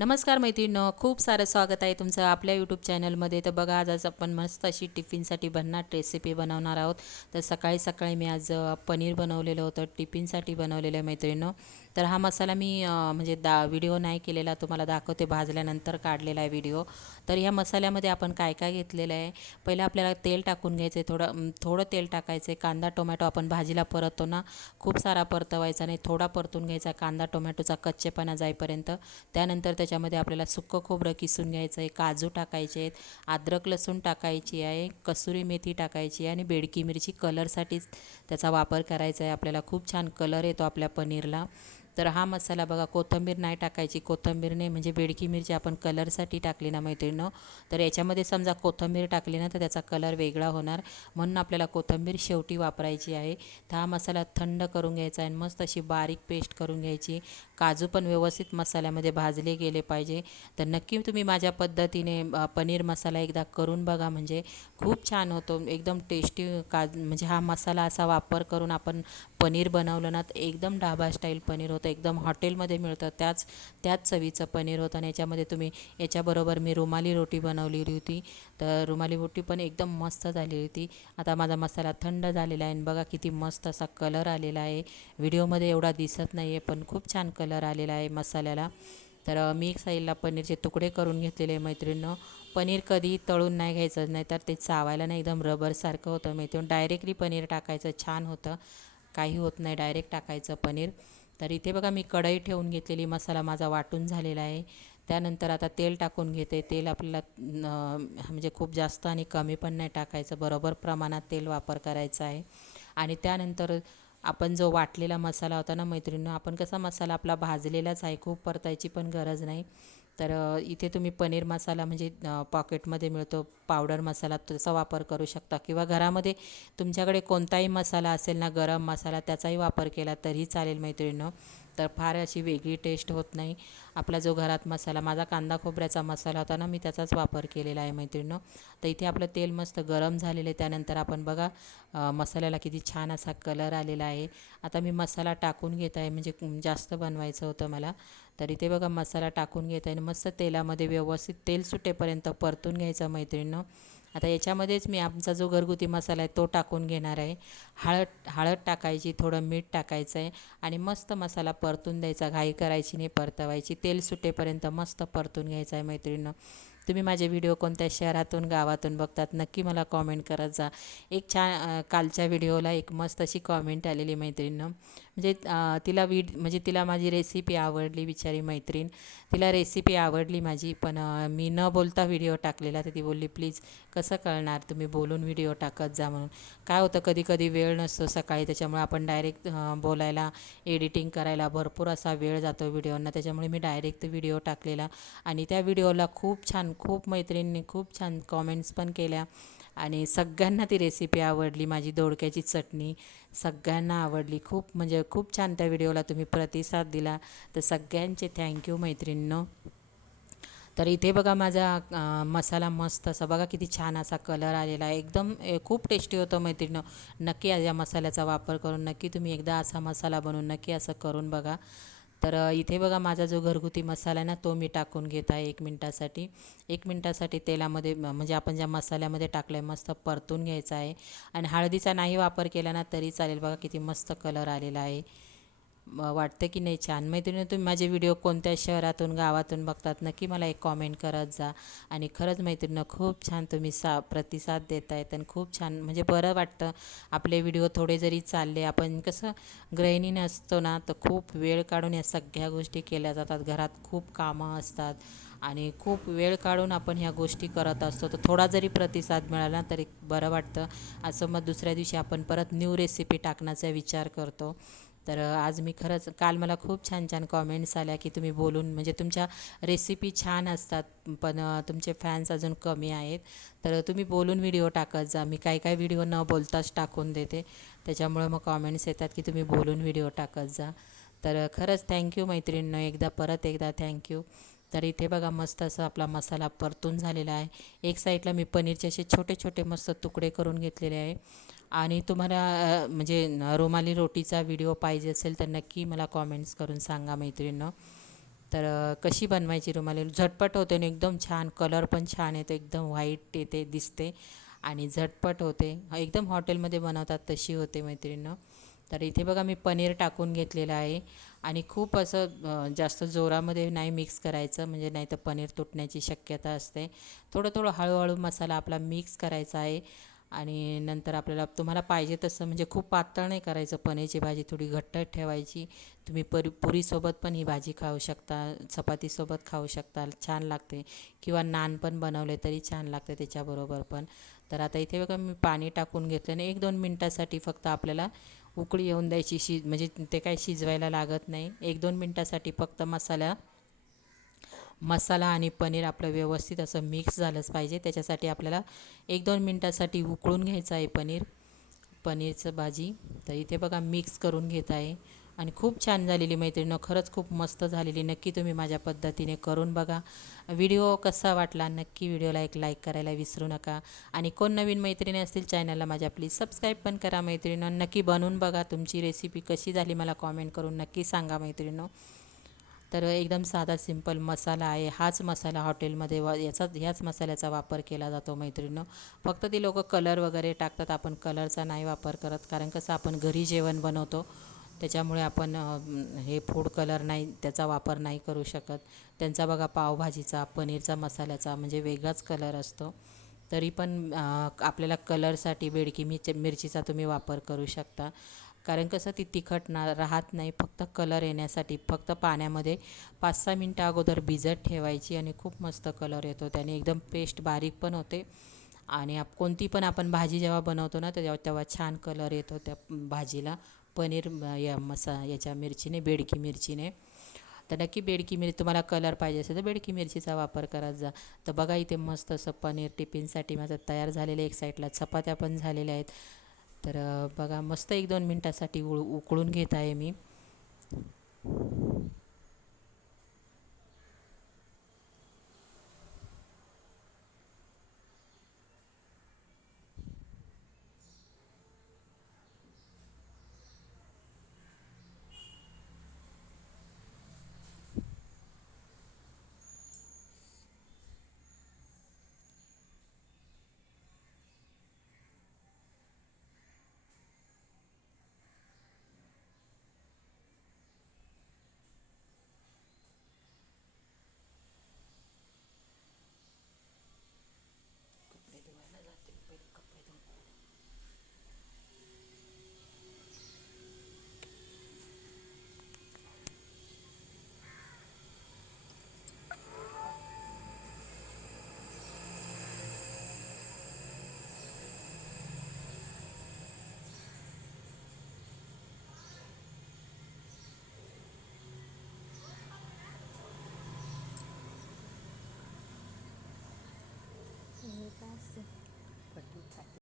नमस्कार मैत्रिणींनो खूप सारं स्वागत आहे तुमचं आपल्या यूट्यूब चॅनलमध्ये तर बघा आज आज आपण मस्त अशी टिफिनसाठी भन्नाट रेसिपी बनवणार आहोत. तर सकाळी सकाळी मी आज पनीर बनवलेलं होतं टिफिनसाठी बनवलेलं आहे मैत्रिणींनो. तर हा मसाला मी म्हणजे दा व्हिडिओ नाही केलेला तुम्हाला दाखवते भाजल्यानंतर काढलेला आहे व्हिडिओ तर ह्या मसाल्यामध्ये आपण काय काय घेतलेलं आहे? पहिलं आपल्याला तेल टाकून घ्यायचं आहे थोडं थोडं तेल टाकायचं आहे कांदा टोमॅटो आपण भाजीला परततो ना खूप सारा परतवायचा नाही थोडा परतून घ्यायचा कांदा टोमॅटोचा कच्चेपणा जाईपर्यंत. त्यानंतर त्याच्यामध्ये आपल्याला सुक्कं खोबरं किसून घ्यायचं आहे काजू टाकायचे आहेत अद्रक लसूण टाकायची आहे कसुरी मेथी टाकायची आहे आणि बेडकी मिरची कलरसाठीच त्याचा वापर करायचा आहे. आपल्याला खूप छान कलर येतो आपल्या पनीरला. तर हा मसाला बघा कोथिंबीर नाही टाकायची. कोथिंबीरने म्हणजे बेडकी मिरची आपण कलरसाठी टाकली ना मैत्रिणीनं. तर याच्यामध्ये समजा कोथिंबीर टाकली ना तर त्याचा कलर वेगळा होणार. म्हणून आपल्याला कोथिंबीर शेवटी वापरायची आहे. तर हा मसाला थंड करून घ्यायचा आहे आणि मस्त अशी बारीक पेस्ट करून घ्यायची. काजू पण व्यवस्थित मसाल्यामध्ये भाजले गेले पाहिजे. तर नक्की तुम्ही माझ्या पद्धतीने पनीर मसाला एकदा करून बघा. म्हणजे खूप छान होतो. एकदम टेस्टी का म्हणजे हा मसाला असा वापर करून आपण पनीर बनवलं ना तर एकदम ढाबा स्टाईल पनीर होतं. एकदम हॉटेलमध्ये मिळतं. त्याच त्याच चवीचं पनीर होतं आणि याच्यामध्ये तुम्ही याच्याबरोबर मी रुमाली रोटी बनवलेली होती. तर रुमाली रोटी पण एकदम मस्त झालेली होती. आता माझा मसाला थंड झालेला आहे आणि बघा किती मस्त असा कलर आलेला आहे. व्हिडिओमध्ये एवढा दिसत नाही आहे पण खूप छान कलर आलेला आहे मसाल्याला. तर मी एक साईडला पनीरचे तुकडे करून घेतलेले आहे मैत्रिणीनं. पनीर कधी तळून नाही घ्यायचं नाही तर ते चावायला नाही एकदम रबरसारखं होतं. मैत्रिणी डायरेक्टली पनीर टाकायचं छान होतं. काही होत नाही डायरेक्ट टाकायचं पनीर. तर इथे बघा मी कढई ठेवून घेतलेली मसाला माझा वाटून झालेला आहे. त्यानंतर आता तेल टाकून घेते. तेल आपल्याला म्हणजे खूप जास्त आणि कमी पण नाही टाकायचं. बरोबर प्रमाणात तेल वापर करायचा आहे. आणि त्यानंतर आपण जो वाटलेला मसाला होता ना मैत्रिणीनं आपण कसा मसाला आपला भाजलेलाच आहे खूप परतायची पण गरज नाही. तर इथे तुम्ही पनीर मसाला म्हणजे पॉकेटमध्ये मिळतो पावडर मसाला त्याचा वापर करू शकता. किंवा घरामध्ये तुमच्याकडे कोणताही मसाला असेल ना गरम मसाला त्याचाही वापर केला तरी चालेल मैत्रिणीनं. तर फार अशी वेगळी टेस्ट होत नाही. आपला जो घरात मसाला माझा कांदा खोबऱ्याचा मसाला होता ना मी त्याचाच वापर केलेला आहे मैत्रिणीनं. तर इथे आपलं तेल मस्त गरम झालेलं आहे. त्यानंतर आपण बघा मसाल्याला किती छान असा कलर आलेला आहे. आता मी मसाला टाकून घेत आहे. म्हणजे जास्त बनवायचं होतं मला. तर इथे बघा मसाला टाकून घेत आहे. आणि मस्त तेलामध्ये व्यवस्थित तेल सुटेपर्यंत परतून घ्यायचं मैत्रिणीनं. आता याच्यामध्येच मी आमचा जो घरगुती मसाला आहे तो टाकून घेणार आहे. हळद हळद टाकायची थोडं मीठ टाकायचं आहे आणि मस्त मसाला परतून द्यायचा. घाई करायची नाही परतवायची. तेल सुटेपर्यंत मस्त परतून घ्यायचं आहे मैत्रिणीनं. तुम्ही माझे व्हिडिओ कोणत्या शहरातून गावातून बघतात नक्की मला कॉमेंट करत जा. एक छान कालच्या व्हिडिओला एक मस्त अशी कॉमेंट आलेली मैत्रिणीनं. म्हणजे तिला वीड म्हणजे तिला माझी रेसिपी आवडली बिचारी मैत्रीण. तिला रेसिपी आवडली माझी पण मी न बोलता व्हिडिओ टाकलेला तर ती बोलली प्लीज कसं कळणार? तुम्ही बोलून व्हिडिओ टाकत जा म्हणून. काय होतं कधी कधी वेळ नसतो सकाळी त्याच्यामुळे आपण डायरेक्ट बोलायला एडिटिंग करायला भरपूर असा वेळ जातो व्हिडिओंना त्याच्यामुळे मी डायरेक्ट व्हिडिओ टाकलेला. आणि त्या व्हिडिओला खूप छान खूप मैत्रिणींनी खूप छान कॉमेंट्स पण केल्या. आणि सगळ्यांना ती रेसिपी आवडली माझी दोडक्याची चटणी सगळ्यांना आवडली. खूप म्हणजे खूप छान त्या व्हिडिओला तुम्ही प्रतिसाद दिला. तर सगळ्यांचे थँक्यू मैत्रिणींनो. तर इथे बघा माझा मसाला मस्त असा. बघा किती छान असा कलर आलेला आहे. एकदम ए, खूप टेस्टी होतं मैत्रिणीनं. नक्की या मसाल्याचा वापर करून नक्की तुम्ही एकदा असा मसाला बनवून नक्की असं करून बघा. तर इथे बघा माझा जो घरगुती मसाला आहे ना तो मी टाकून घेत आहे एक मिनटासाठी. एक मिनटासाठी तेलामध्ये म्हणजे आपण ज्या मसाल्यामध्ये टाकलं आहे मस्त परतून घ्यायचा आहे. आणि हळदीचा नाही वापर केला ना तरी चालेल. बघा किती मस्त कलर आलेला आहे. वाटतं की नाही छान. मैत्रिणी तुम्ही माझे व्हिडिओ कोणत्या शहरातून गावातून बघतात नक्की मला एक कॉमेंट करत जा. आणि खरंच मैत्रिणीनं खूप छान तुम्ही सा प्रतिसाद देत आहेत आणि खूप छान म्हणजे बरं वाटतं आपले व्हिडिओ थोडे जरी चालले आपण कसं गृहिणी नसतो ना तर खूप वेळ काढून या सगळ्या गोष्टी केल्या जातात. घरात खूप कामं असतात आणि खूप वेळ काढून आपण ह्या गोष्टी करत असतो. तर थोडा जरी प्रतिसाद मिळाला तरी बरं वाटतं. असं मग दुसऱ्या दिवशी आपण परत न्यू रेसिपी टाकण्याचा विचार करतो. तर आज मी खरंच काल मला खूप छान छान कॉमेंट्स आल्या की तुम्ही बोलून म्हणजे तुमच्या रेसिपी छान असतात पण तुमचे फॅन्स अजून कमी आहेत. तर तुम्ही बोलून व्हिडिओ टाकत जा. मी काही काही व्हिडिओ न बोलताच टाकून देते. त्याच्यामुळे मग कॉमेंट्स येतात की तुम्ही बोलून व्हिडिओ टाकत जा. तर खरंच थँक्यू मैत्रिणींनो. एकदा परत एकदा थँक्यू तर इथे बघा मस्त असा आपला मसाला परतून झालेला आहे. एक साईडला मी पनीरचे असे छोटे छोटे मस्त तुकडे करून घेतलेले आहे. आणि तुम्हाला म्हणजे रुमाली रोटीचा व्हिडिओ पाहिजे असेल तर नक्की मला कॉमेंट्स करून सांगा मैत्रिणीनं. तर कशी बनवायची रुमाली? झटपट होते आणि एकदम छान कलर पण छान येतो एकदम व्हाईट येते दिसते आणि झटपट होते. एकदम हॉटेलमध्ये बनवतात तशी होते मैत्रिणीनं. तर इथे बघा मी पनीर टाकून घेतलेलं आहे आणि खूप असं जास्त जोरामध्ये नाही मिक्स करायचं म्हणजे नाही तर पनीर तुटण्याची शक्यता असते. थोडं थोडं हळूहळू मसाला आपला मिक्स करायचा आहे. आणि नंतर आपल्याला तुम्हाला पाहिजे तसं म्हणजे खूप पातळ नाही करायचं. पनीरची भाजी थोडी घट्ट ठेवायची. तुम्ही परी पुरीसोबत पण ही भाजी खाऊ शकता चपातीसोबत खाऊ शकता. छान लागते. किंवा नान पण बनवले तरी छान लागते त्याच्याबरोबर पण. तर आता इथे बघा मी पाणी टाकून घेतलं आणि एक दोन मिनटासाठी फक्त आपल्याला उकळी येऊन द्यायची शिज म्हणजे ते काय शिजवायला लागत नाही. एक दोन मिनटासाठी फक्त मसाला मसाला आणि पनीर आपलं व्यवस्थित असं मिक्स झालंच पाहिजे. त्याच्यासाठी आपल्याला एक दोन मिनटासाठी उकळून घ्यायचं आहे पनीर पनीरचं भाजी. तर इथे बघा मिक्स करून घेत आहे. आणि खूप छान झालेली मैत्रिणं खरंच खूप मस्त झालेली. नक्की तुम्ही माझ्या पद्धतीने करून बघा. व्हिडिओ कसा वाटला नक्की व्हिडिओला एक लाईक करायला विसरू नका. आणि कोण नवीन मैत्रिणी असतील चॅनलला माझ्या प्लीज सबस्क्राईब पण करा मैत्रिणं. नक्की बनवून बघा तुमची रेसिपी कशी झाली मला कॉमेंट करून नक्की सांगा मैत्रिणं. तर एकदम साधा सिंपल मसाला आहे. हाच मसाला हॉटेलमध्ये वा याचा ह्याच मसाल्याचा वापर केला जातो मैत्रिणीनं. फक्त ती लोक कलर वगैरे टाकतात. आपण कलरचा नाही वापर करत. कारण कसं आपण घरी जेवण बनवतो. त्याच्यामुळे आपण हे फूड कलर नाही त्याचा वापर नाही करू शकत. त्यांचा बघा पावभाजीचा पनीरचा मसाल्याचा म्हणजे वेगळाच कलर असतो. तरी पण आपल्याला कलरसाठी बेडकी मिरची मिरचीचा तुम्ही वापर करू शकता. कारण कसं ती तिखट ना राहत नाही. फक्त कलर येण्यासाठी फक्त पाण्यामध्ये पाच सहा मिनटं अगोदर भिजत ठेवायची आणि खूप मस्त कलर येतो. त्याने एकदम पेस्ट बारीक पण होते. आणि आप कोणती पण आपण भाजी जेव्हा बनवतो ना तेव्हा तेव्हा छान कलर येतो त्या भाजीला. पनीर या मसा याच्या मिरचीने बेडकी मिरचीने. तर नक्की बेडकी मिरची तुम्हाला कलर पाहिजे असेल तर बेडकी मिरचीचा वापर करत जा तर बघा इथे मस्त असं पनीर टिफिनसाठी माझं तयार झालेलं आहे. एक साईडला चपात्या पण झालेल्या आहेत. तर बघा मस्त एक दोन मिनटासाठी उळ उकळून घेत आहे मी.